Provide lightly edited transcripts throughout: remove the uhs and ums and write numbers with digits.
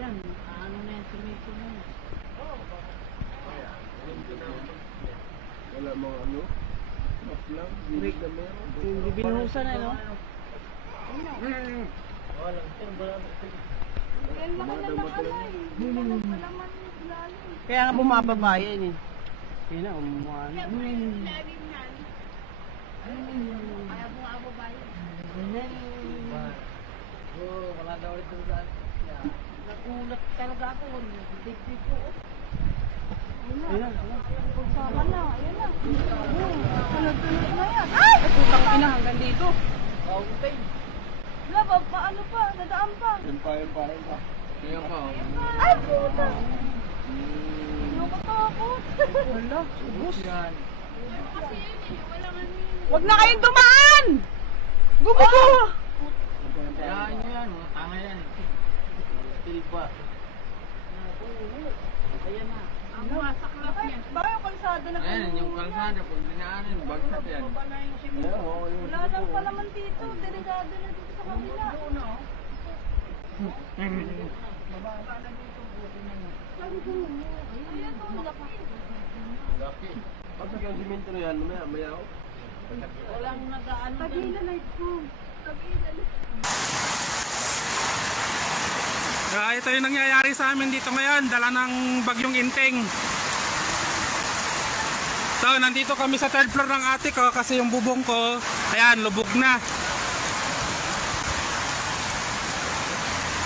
Yan, ano na yan, simento na yan. Wala mga ano? Map lang, bilig na meron. Hindi binuhusan na, no? Walang sir, wala. Yan laki na ng ano eh. Hindi na nagpalaman yung ilalim. Kaya nga bumababa yan eh. Kaya na, umuha na. Ilalim yan. Kaya bumababa yun. Wala daw ulit yung daan. Nagulat talaga ako. Dibdib ko. Ayun na. Pagsama na. Ayun na. Sunod-sunod na yan. Ay! Putang ina hanggang dito. Okay. Wala ba? Paano pa? Nadaan pa. Yan pa. Kaya pa. Ay, puta. Nakatakot. Wala, ubus. Yan. Kasi yun eh. Walang ano yun. Huwag na kayong dumaan! Gugulo! Kayaan nyo yan, mga tanga yan. Still pa. Ayan na. Ang masaklap yan. Baka yung kalsada na Ayan, yung kalsada, pag dinaanan, bagsak yan. Wala lang pa naman dito. Delikado na dito sa kabila. Ayan o, laki. Laki. Pag yung simento na yan, mayaw. Walang nag-ano dyan. Tagila light ko. Tagila light. Ito yung nangyayari sa amin dito ngayon, dala ng bagyong Inteng. So, nandito kami sa third floor ng ate ko kasi yung bubong ko, ayan, lubog na.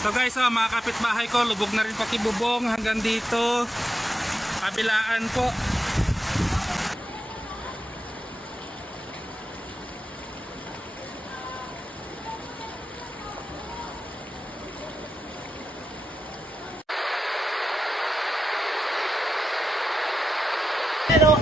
So guys, mga kapitbahay ko, lubog na rin pati bubong hanggang dito. Kabilaan po. Pero